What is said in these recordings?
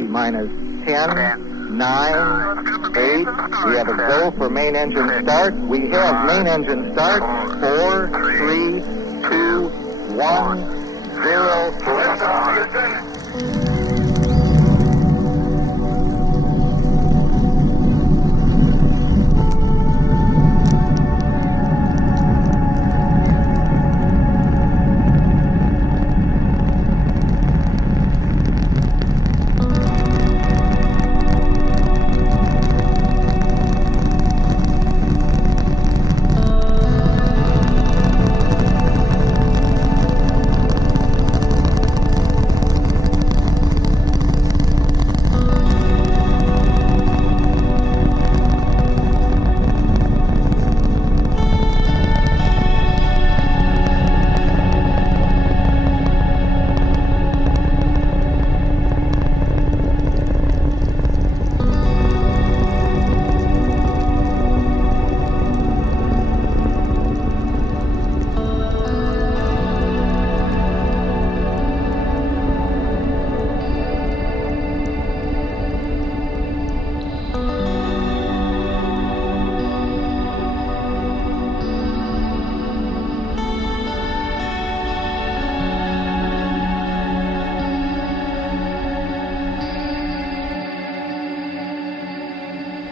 T-minus 10, 9, 8. We have a go for main engine start. We have main engine start. 4, 3, 2, 1, 0. Liftoff.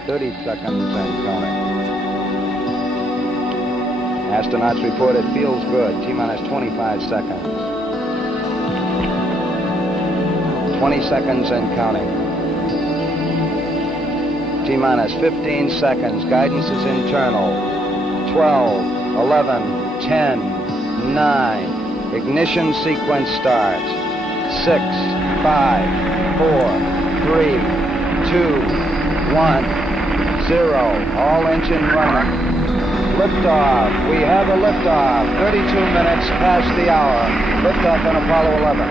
30 seconds and counting. Astronauts report it feels good. T-minus 25 seconds. 20 seconds and counting. T-minus 15 seconds. Guidance is internal. 12, 11, 10, 9. Ignition sequence starts. 6, 5, 4, 3, 2, 1. 0. All engine running. Liftoff. We have a liftoff. 32 minutes past the hour. Liftoff on Apollo 11.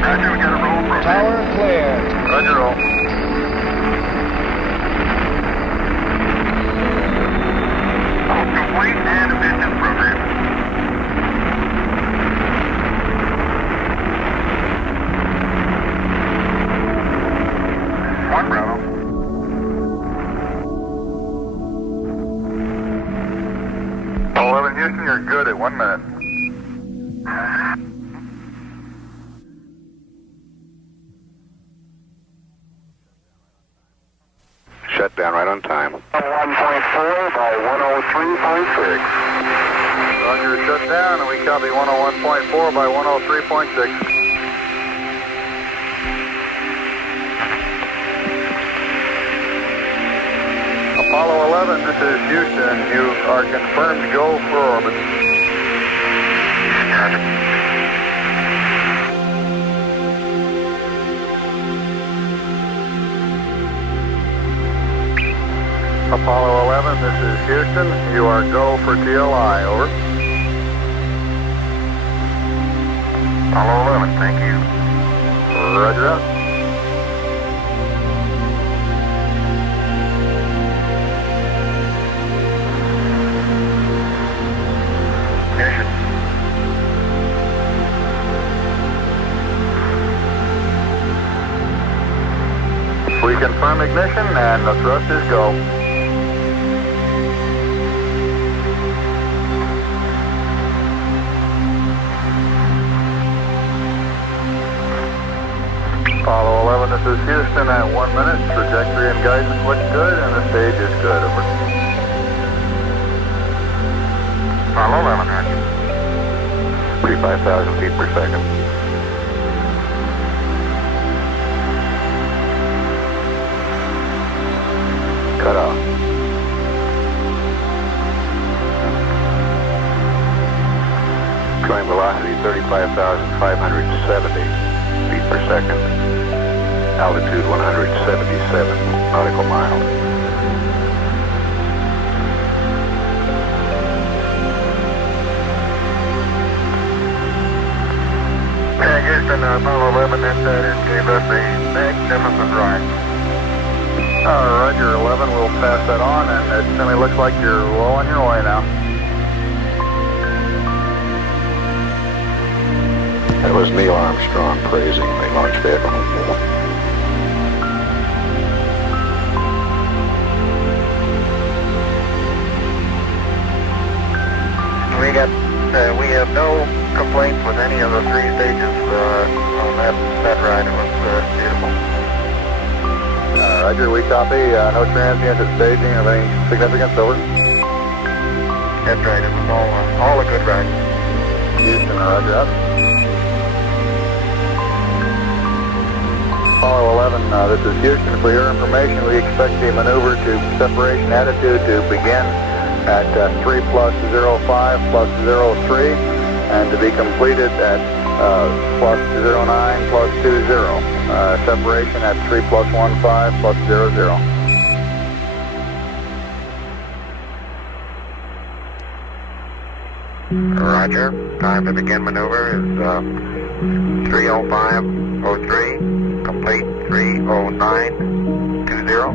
Roger, we got a roll program. Tower cleared. Roger, roll. Complete and emission program. One Bravo. Houston, you're good at 1 minute. Shut down right on time. 1.4 by 103.6. Roger, shut down, and we copy 101.4 by 103.6. Apollo 11, this is Houston. You are confirmed go for orbit. Apollo 11, this is Houston. You are go for TLI, over. Apollo 11, thank you. Roger that. We confirm ignition and the thrust is go. Apollo 11, this is Houston at 1 minute. Trajectory and guidance look good and the stage is good. Over. Apollo 11, roger. 35,000 feet per second. Cut off. Going velocity 35,570 feet per second. Altitude 177 nautical miles. Houston, Apollo 11 entered and gave us a magnificent ride. Roger, 11, we'll pass that on, and it certainly looks like you're well on your way now. That was Neil Armstrong praising the launch vehicle. We have no complaints with any of the three stages on that ride. It was beautiful. Roger, we copy. No transients at staging of any significance, over. That's right. It was all a good ride. Houston, roger up. Apollo 11, this is Houston. For your information, we expect the maneuver to separation attitude to begin at 3 plus 05 plus 03 and to be completed at plus 09 plus 20. Separation at 3 plus 15 plus 00. Roger. Time to begin maneuver is 3:05:03. Complete 3:09:20.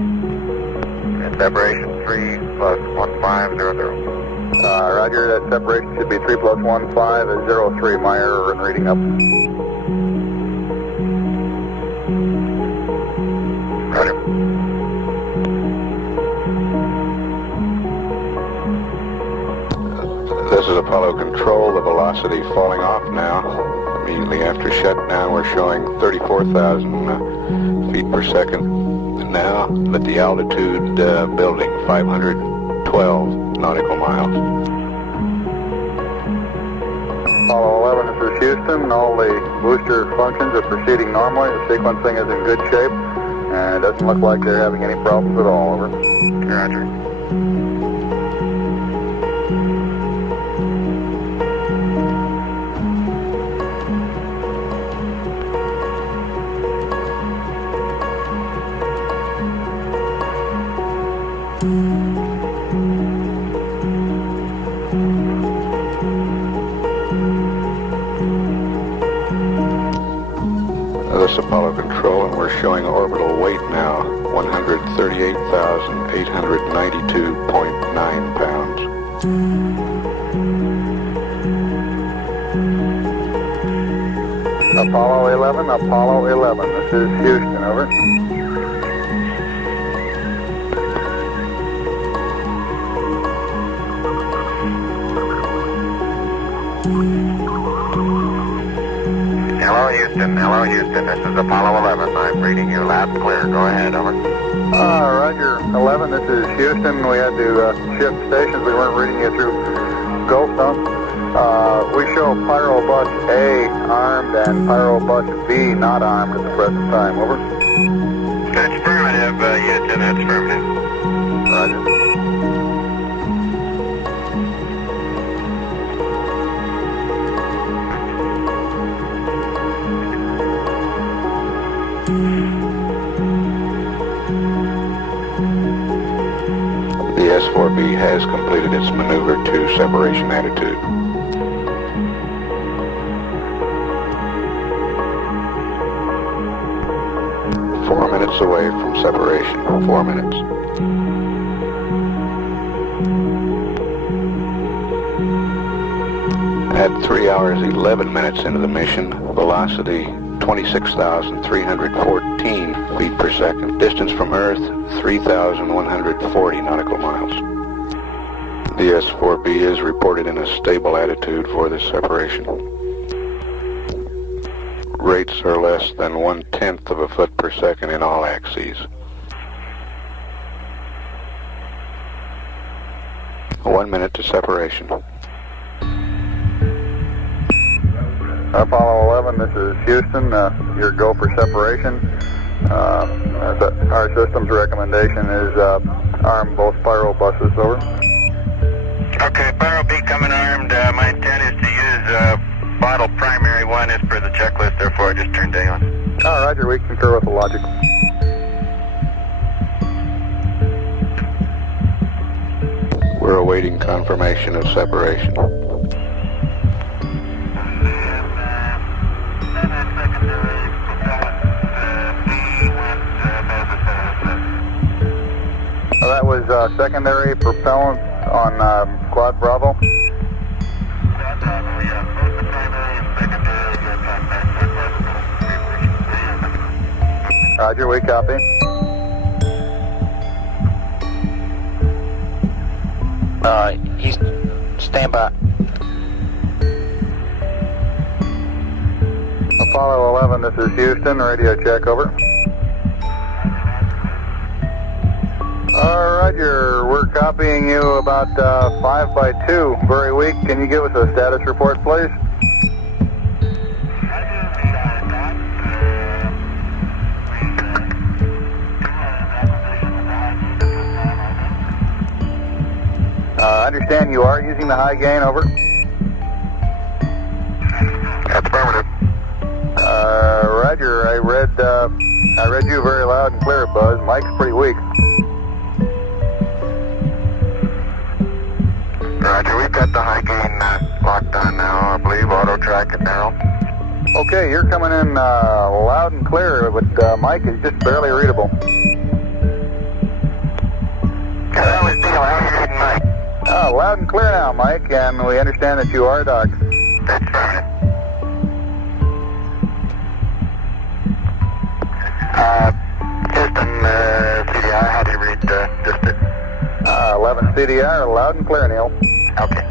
And separation 3 plus 15:00. Roger, that separation should be 3 plus 15 is 03. My error in reading up. Roger. This is Apollo Control, the velocity falling off now. Immediately after shutdown, we're showing 34,000 feet per second now, at the altitude building 512 nautical miles. Apollo 11, this is Houston. All the booster functions are proceeding normally. The sequencing is in good shape, and it doesn't look like they're having any problems at all. Over. Roger. This is Apollo Control, and we're showing orbital weight now, 138,892.9 pounds. Apollo 11, Apollo 11. This is Houston, over. Hello, Houston. Hello, Houston. This is Apollo 11. I'm reading you loud and clear. Go ahead, over. Roger, 11. This is Houston. We had to shift stations. We weren't reading you through Goldstone. We show Pyrobus A armed and Pyrobus B not armed at the present time. Over. That's affirmative, Houston. That's affirmative. Roger. The S-4B has completed its maneuver to separation attitude. Four minutes away from separation. 4 minutes. At 3 hours 11 minutes into the mission, velocity 26,314 feet per second. Distance from Earth 3,140 nautical miles. The S-4B is reported in a stable attitude for this separation. Rates are less than 1/10 of a foot per second in all axes. 1 minute to separation. Apollo 11, this is Houston. Your go for separation. Our system's recommendation is arm both Pyro buses, over. Okay, Pyro B coming armed. My intent is to use bottle primary 1 as per the checklist, therefore I just turned day on. Roger, we concur with the logic. We're awaiting confirmation of separation. That was secondary propellant on Quad Bravo. Quad Bravo, yeah. Both the primary and secondary, Roger, we copy. He's stand by. Apollo 11, this is Houston, radio check, over. Roger, we're copying you about 5 by 2, very weak. Can you give us a status report, please? I understand you are using the high gain, over. That's affirmative. Roger, I read you very loud and clear, Buzz. Mike's pretty weak. Roger, we've got the high gain locked on now, I believe, auto track and narrow. Okay, you're coming in loud and clear, but Mike is just barely readable. That was Neil, how are you reading Mike? Loud and clear now, Mike, and we understand that you are docked. That's affirmative. System CDI, how do you read just 11 CDR, loud and clear, Neil. Okay.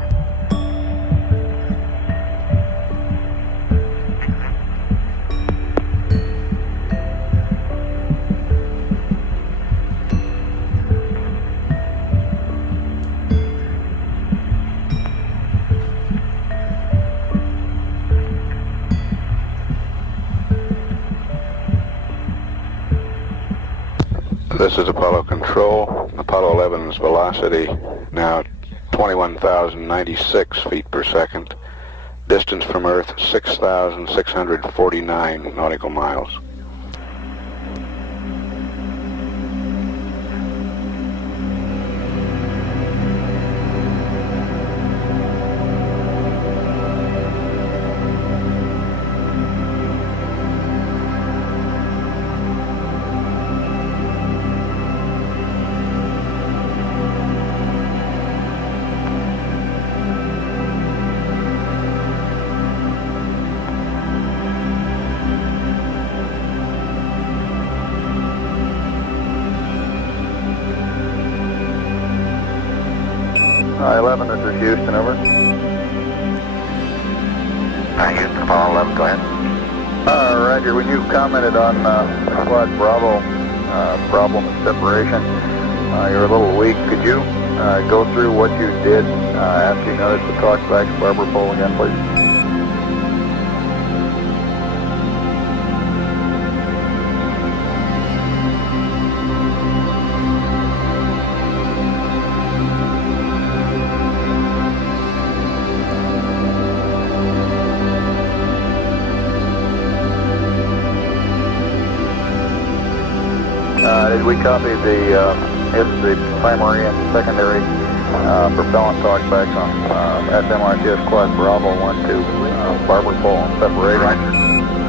This is Apollo Control. Apollo 11's velocity now 21,096 feet per second. Distance from Earth 6,649 nautical miles. Hi, 11, this is Houston, over. Houston, Apollo 11, go ahead. Roger, when you commented on Squad Bravo problem of separation, you're a little weak. Could you go through what you did after you noticed the talkback barber pole again, please? Did we copy the primary and secondary propellant talkbacks on SMRTS Quad Bravo 1 to barber pole and separation?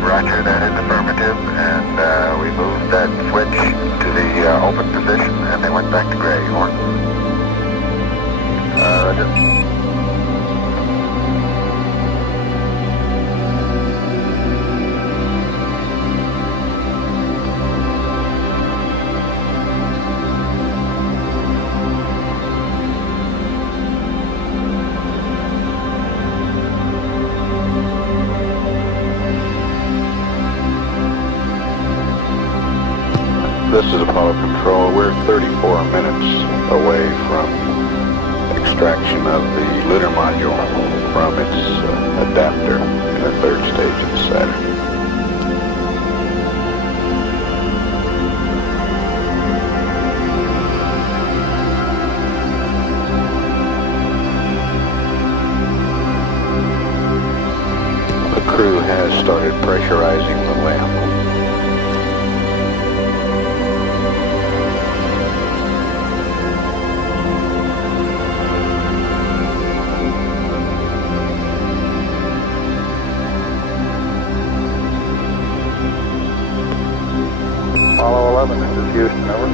Roger, that is affirmative, and we moved that switch to the open position, and they went back to gray. Over. Roger. This is Apollo Control. We're 34 minutes away from extraction of the lunar module from its adapter in the third stage of Saturn. The crew has started pressurizing the lamp. Apollo 11, this is Houston, over.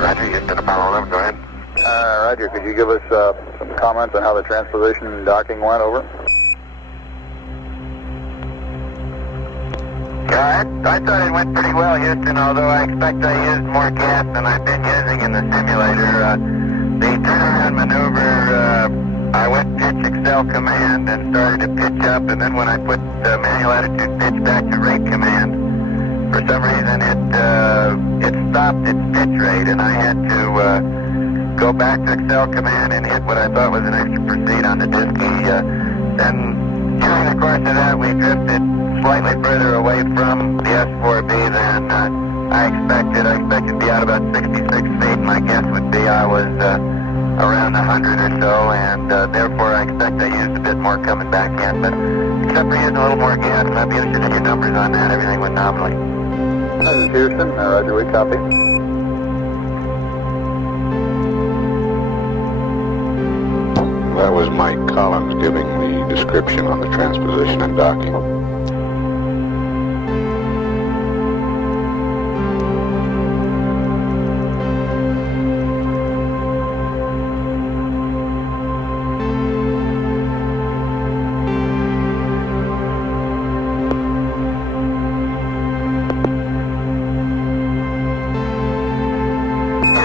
Roger, Houston, Apollo 11, go ahead. Roger, could you give us some comments on how the transposition and docking went, over? Yeah, I thought it went pretty well, Houston, although I expect I used more gas than I've been using in the simulator. The turnaround maneuver, I went pitch accel command and started to pitch up, and then when I put manual attitude pitch back to rate command, for some reason it stopped its pitch rate, and I had to go back to accel command and hit what I thought was an extra proceed on the diskey. Then during the course of that, we drifted slightly further away from the S4B than I expected. I expected to be out about 66 feet. My guess would be I was around 100 or so, and therefore I expect I used a bit more coming back in. But except for using a little more gas, and I'd be interested in your numbers on that. Everything went nominally. This is Houston. Roger, we copy. That was Mike Collins giving the description on the transposition and docking.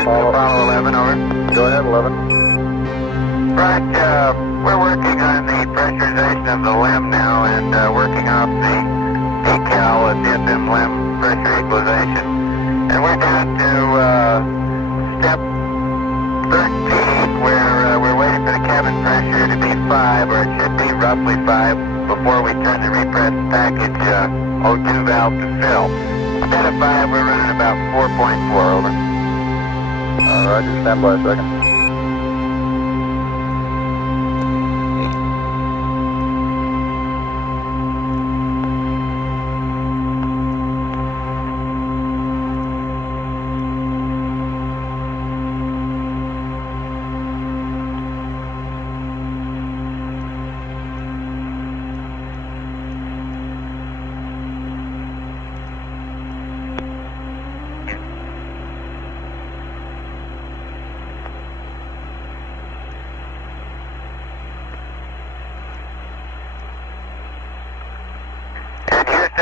Apollo 11, over. Go ahead, 11. Right, we're working on the pressurization of the LEM now and working off the decal at the FM LEM pressure equalization. And we're down to step 13 where we're waiting for the cabin pressure to be 5, or it should be roughly 5, before we turn the repress package O2 valve to fill. Instead of 5, we're running about 4.4, over. Roger, stand by a second.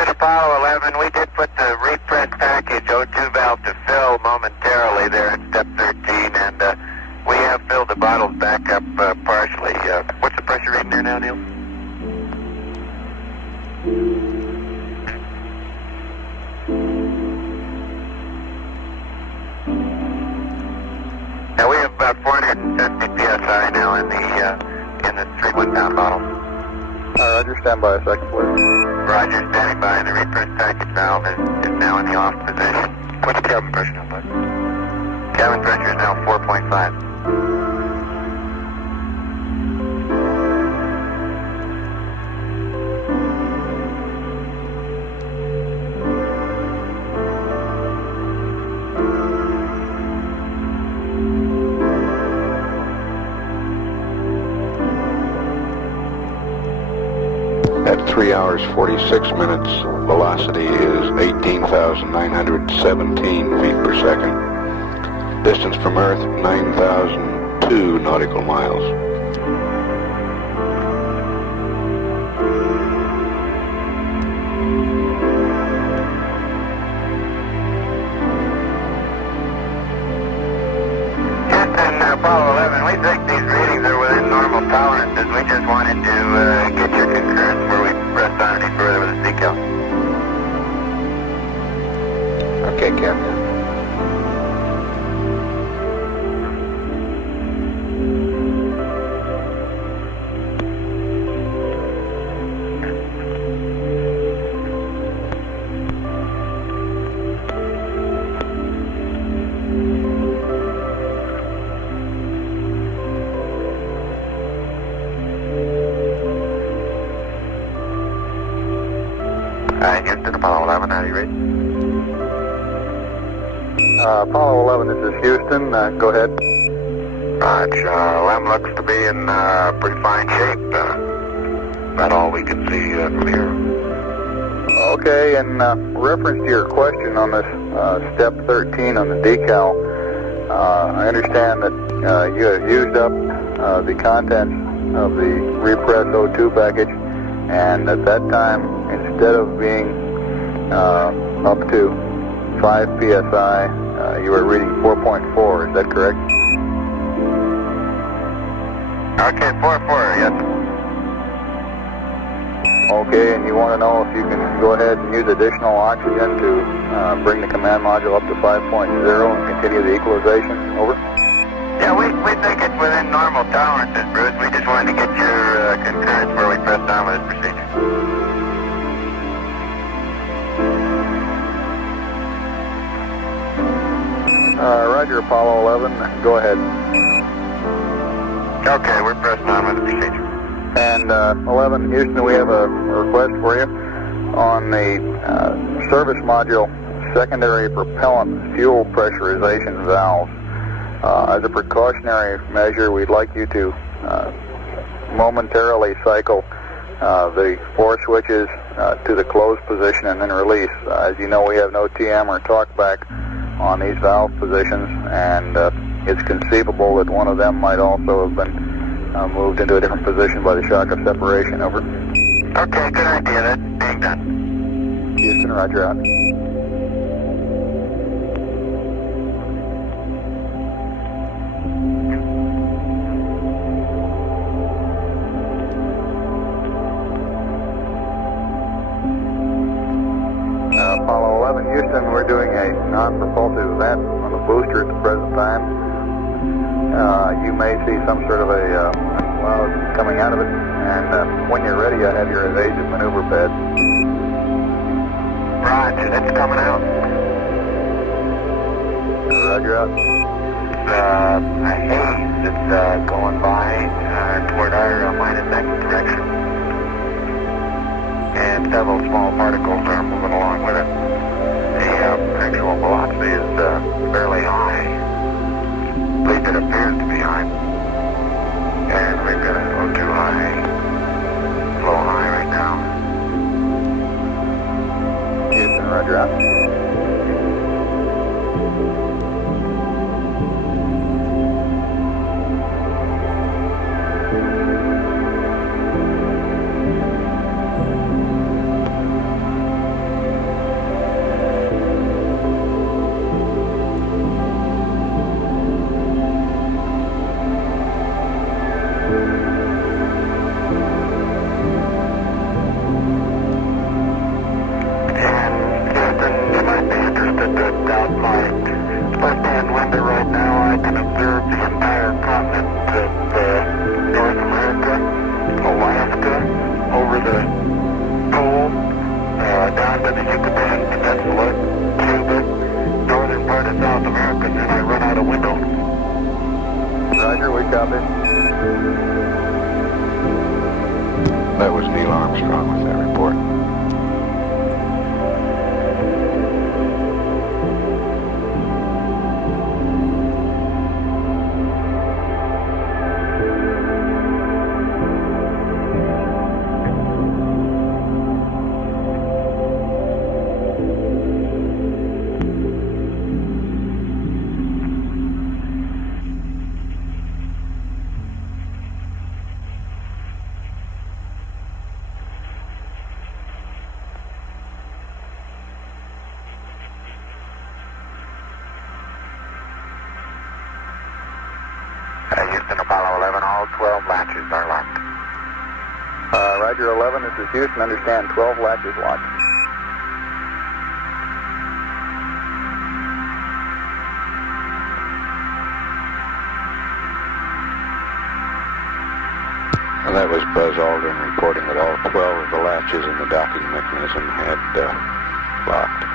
Apollo 11, we did put the repress package O2 valve to fill momentarily there at step 13, and we have filled the bottles back up partially. What's the pressure reading there now, Neil? Now we have about 450 psi now in the 3 1-pound bottle. Roger, stand by a second, please. Roger, standing by, and the repress package valve is now in the off position. What's the cabin pressure now, bud? Cabin pressure is now 4.5. At 3 hours 46 minutes, velocity is 18,917 feet per second. Distance from Earth, 9,002 nautical miles. Houston, Apollo 11, we think these readings are within normal tolerances. We just wanted to get your concurrence before we pressed on any further with the decal. Okay, Captain. Houston, Apollo 11, how do you read? Apollo 11, this is Houston. Go ahead. Roger, LEM looks to be in pretty fine shape. About all we can see from here. Okay, in reference to your question on this step 13 on the decal, I understand that you have used up the contents of the repress O2 package, and at that time, instead of being up to 5 psi. You were reading 4.4, is that correct? Okay, 4-4, yes. Okay, and you want to know if you can go ahead and use additional oxygen to bring the command module up to 5.0 and continue the equalization? Over. Yeah, we think it's within normal tolerances, Bruce. We just wanted to get your concurrence before we pressed on with this procedure. Roger, Apollo 11, go ahead. Okay, we're pressing on with the procedure. And 11, Houston, we have a request for you on the service module secondary propellant fuel pressurization valves. As a precautionary measure, we'd like you to momentarily cycle the 4 switches to the closed position and then release. As you know, we have no TM or talkback on these valve positions, and it's conceivable that one of them might also have been moved into a different position by the shock of separation. Over. Okay, good idea. That's being done. Houston, roger out. Apollo 11, Houston, we're doing a non-propulsive vent on the booster at the present time. You may see some sort of a cloud coming out of it, and when you're ready, I have your evasive maneuver pad. Roger, that's coming out. Roger out. A haze that's going by toward our minus X direction. And several small particles are moving along with it. The actual velocity is fairly high. At least it appears to be high. And we've got a little too high, low high right now. Houston, roger out. That was Neil Armstrong with that report. Houston, Apollo 11, all 12 latches are locked. Roger 11, this is Houston, understand 12 latches locked. And that was Buzz Aldrin reporting that all 12 of the latches in the docking mechanism had locked.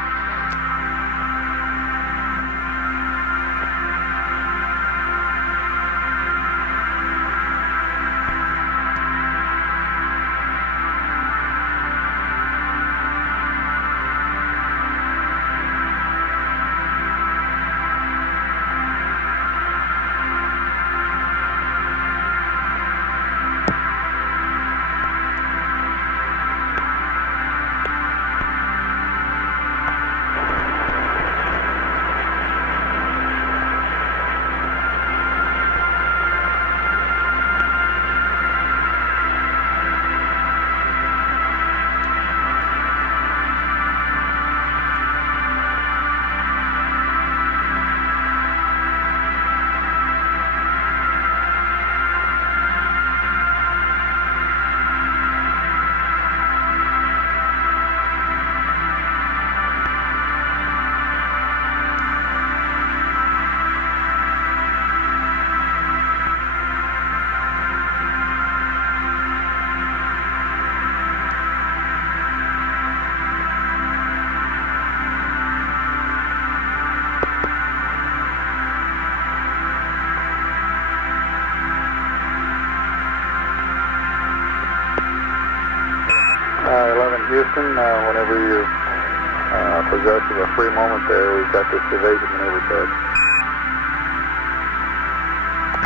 Houston. Whenever you're possessed of a free moment there, we've got this evasive maneuver code.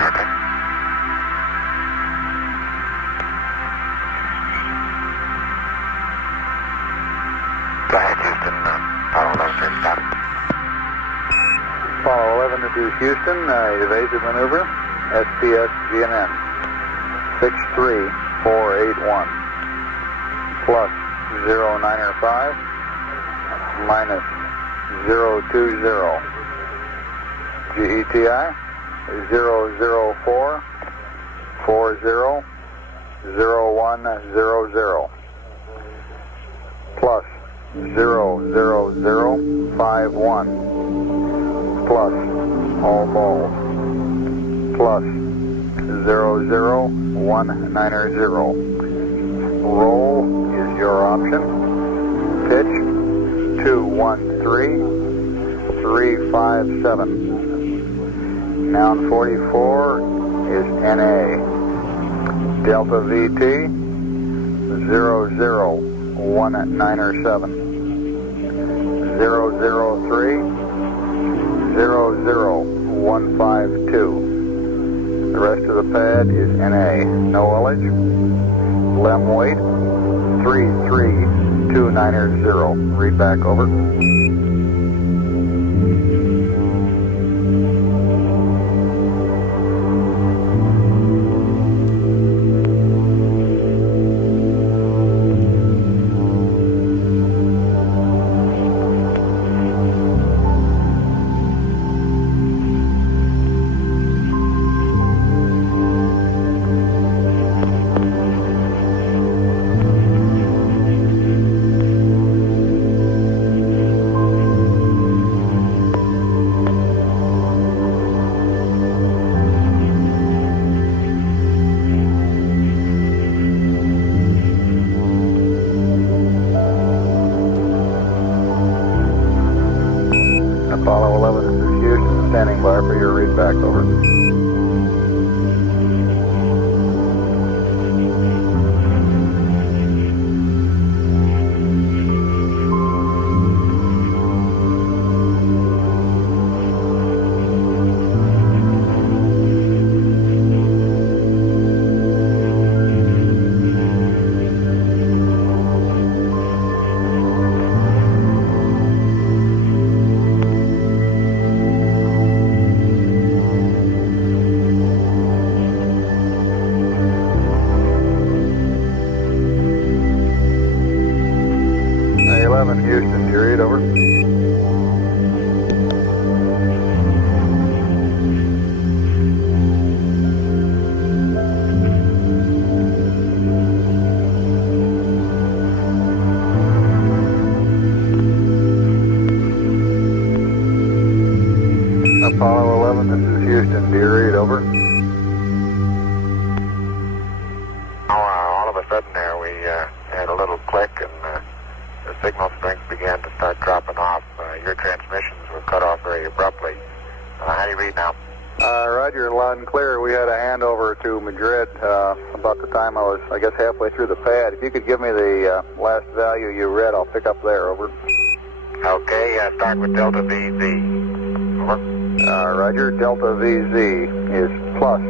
Okay. Go ahead, Houston. Apollo 11, stop. Apollo 11, this is Houston. Evasive maneuver. SPS GNN 63481 plus 095 minus 020 GETI 004 40 0100 plus 00051 plus all balls plus 00190. Roll is your option. Pitch 213-357. Noun 44 is NA. Delta VT 00197. 003 00152. The rest of the pad is NA. No ullage. Lem weight 33290. Read back over. Apollo 11, this is Houston, standing by for your read back, over. Houston, do you read, over? Apollo 11, this is Houston, do you read, over? All of a sudden there we had a little click and the signal strength began to start dropping off. Your transmissions were cut off very abruptly. How do you read now? Roger, loud and clear. We had a handover to Madrid about the time I was, I guess, halfway through the pad. If you could give me the last value you read, I'll pick up there, over. Okay, start with Delta VZ. Over. Roger, Delta VZ is plus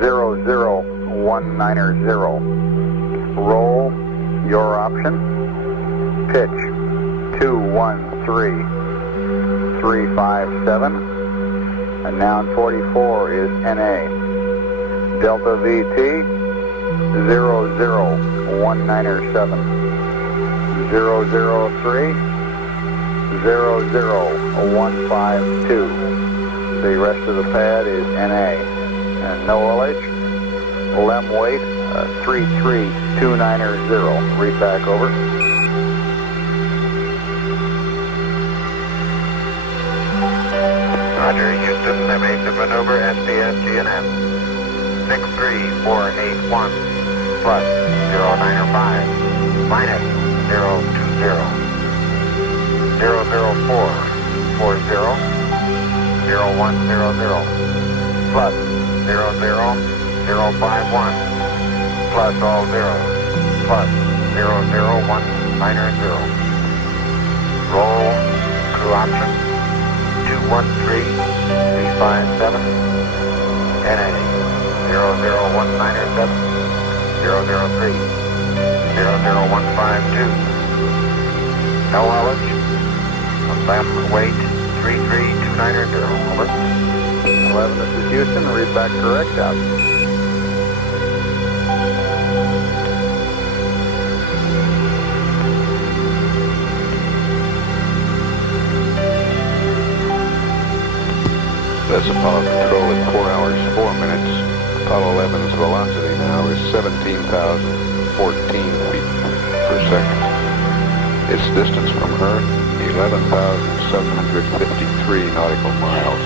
00190. Roll, your option. Pitch 213-357. And noun 44 is NA. Delta VT 00197. 003 00152. The rest of the pad is NA. And no ullage. Lem weight 33290. Read back, over. Roger, Houston, evasive maneuver, SPS GNN 63481 plus 095 minus 020 004 40 0100 plus 00051 plus all zeros plus Roll, crew option, 213357, NA, 00197, 003, 00152. No haulage, left weight 33290, over. 11, this is Houston, read back correct, out. That's Apollo control at 4 hours, 4 minutes. Apollo 11's velocity now is 17,014 feet per second. Its distance from Earth, 11,753 nautical miles.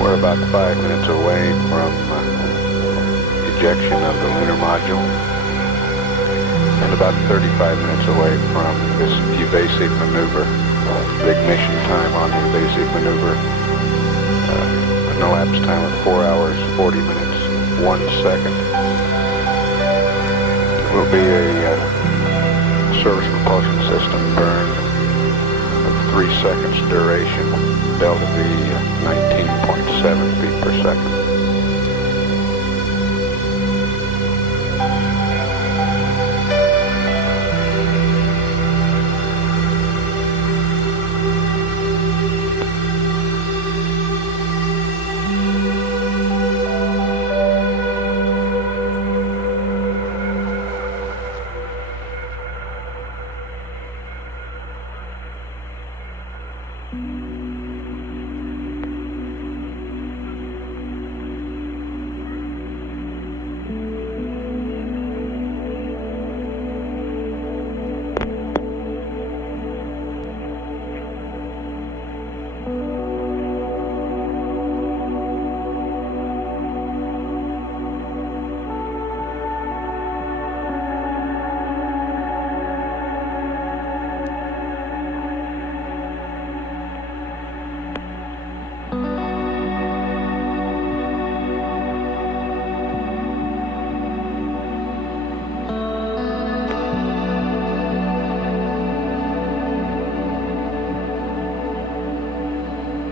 We're about 5 minutes away from ejection of the lunar module, and about 35 minutes away from this evasive maneuver. Big mission time on the evasive maneuver. An elapsed time of 4 hours, 40 minutes, 1 second. It will be a service propulsion system burn of 3 seconds duration, delta V 19.7 feet per second.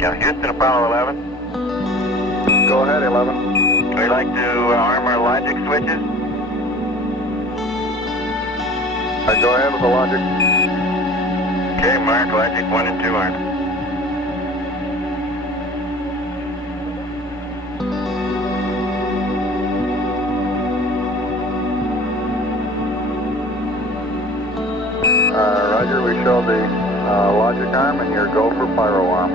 Yeah, Houston, Apollo 11. Go ahead, 11. We'd like to arm our logic switches. Go ahead with the logic. Okay, mark logic 1 and 2 armed. Roger, we show the logic arm and your go for pyro arm.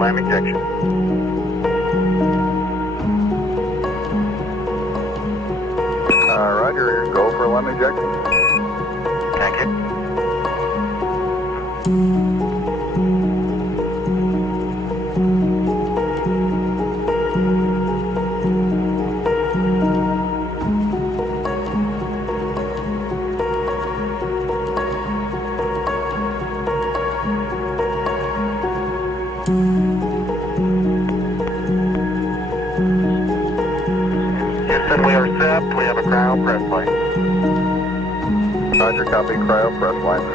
LAM ejection. Roger, go for LAM ejection. Thank you. Houston, we are set. We have a cryo press line. Roger, copy, cryo, press line.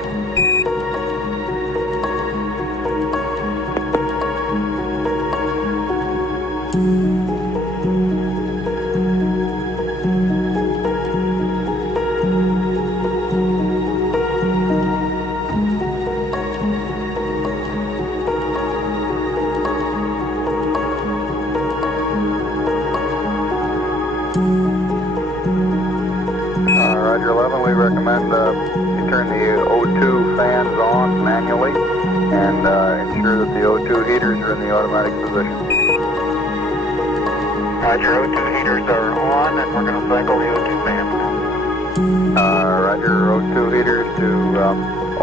Roger 11, we recommend you turn the O2 fans on manually and ensure that the O2 heaters are in the automatic position. Roger, O2 heaters are on, and we're going to cycle the O2 fans. Roger, O2 heaters to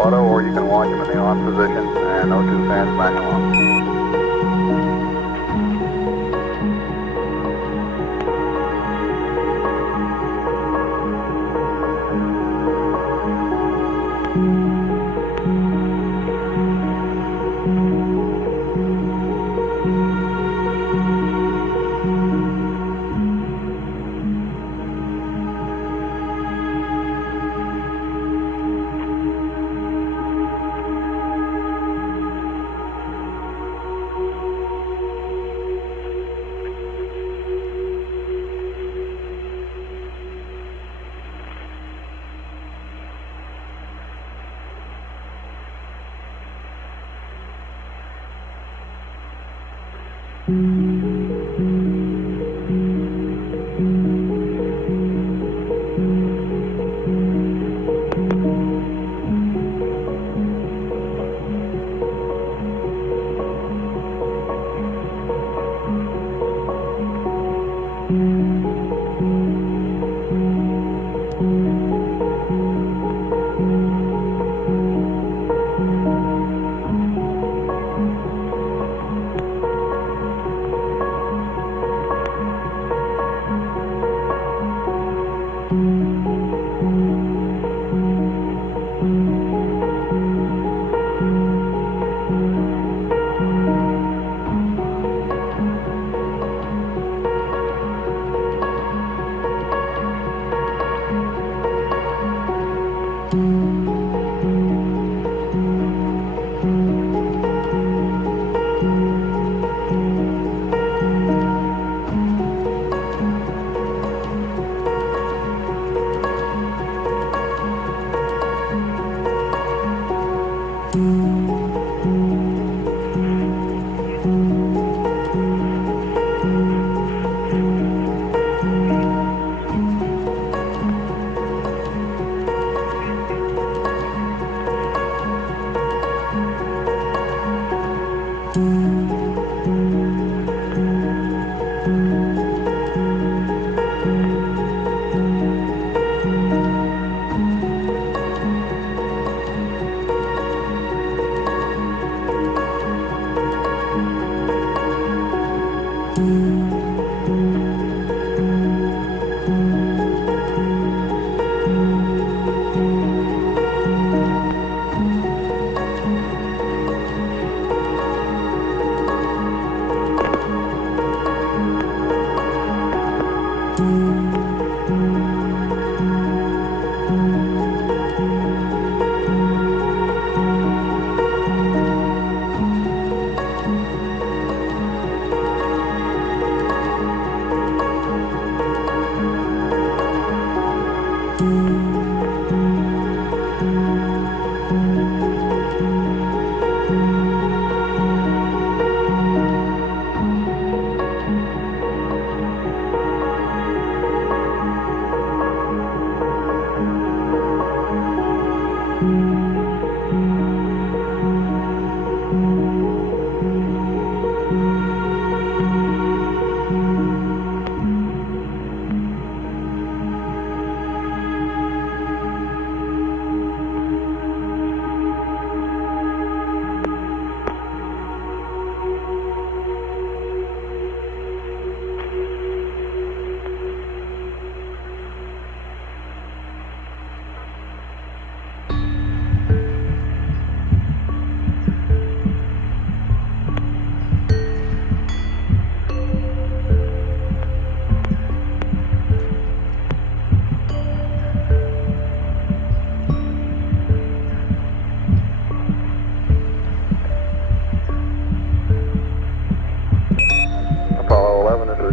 auto, or you can watch them in the on position, and O2 fans manual on.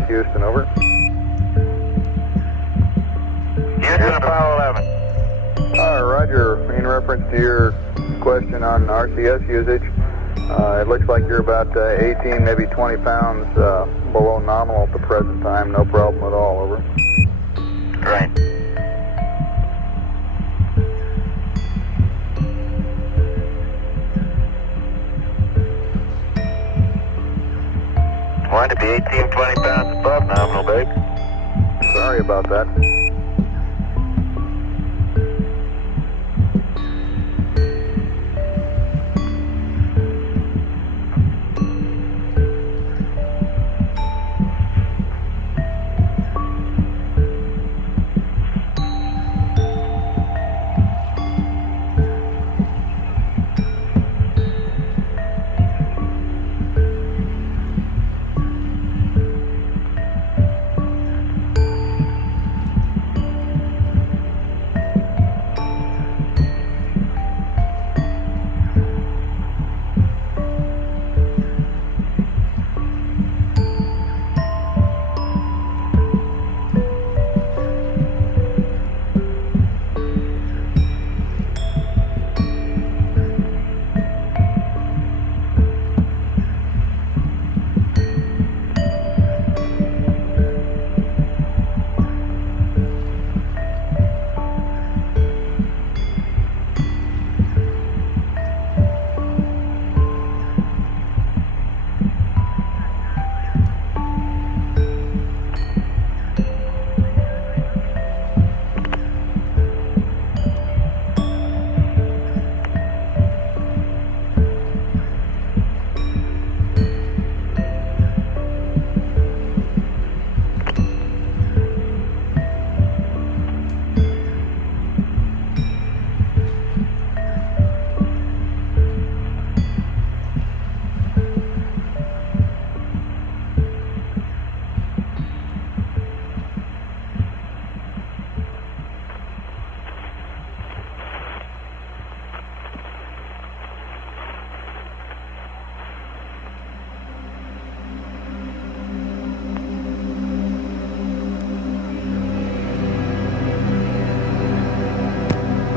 Houston, over. Houston, Apollo 11. Roger. In reference to your question on RCS usage, it looks like you're about 18, maybe 20 pounds below nominal at the present time. No problem at all, over. Right. Wanted to be 18, 20 pounds above nominal, babe. Sorry about that.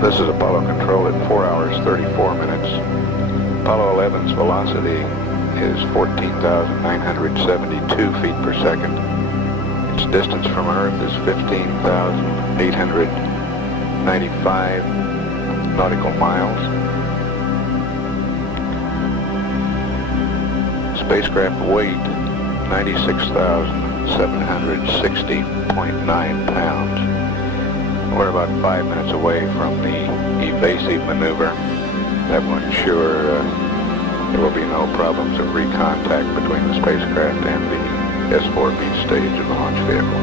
This is Apollo Control at 4 hours 34 minutes. Apollo 11's velocity is 14,972 feet per second. Its distance from Earth is 15,895 nautical miles. Spacecraft weight, 96,760.9 pounds. We're about 5 minutes away from the evasive maneuver. That will ensure there will be no problems of recontact between the spacecraft and the S-4B stage of the launch vehicle.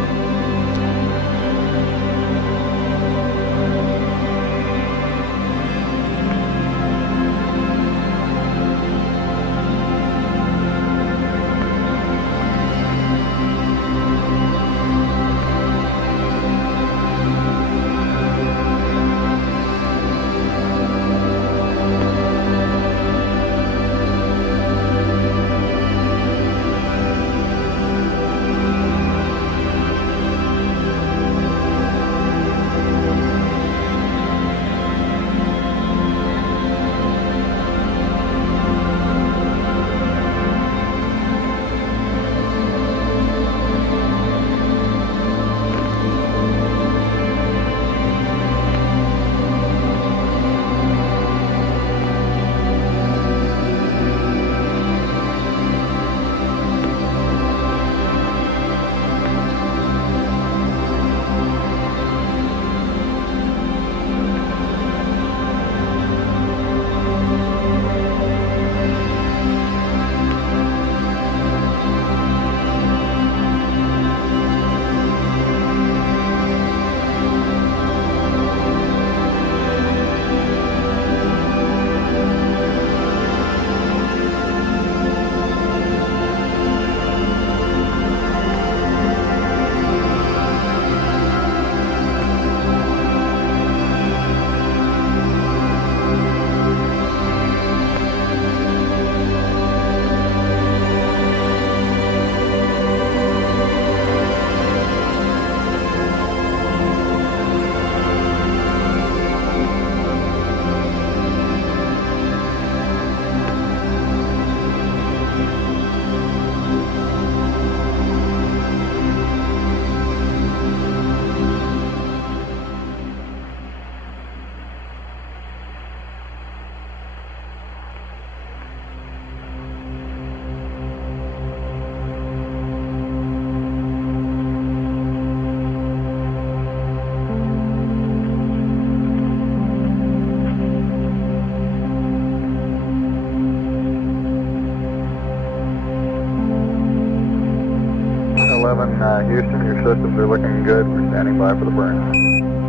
Houston, your systems are looking good. We're standing by for the burn.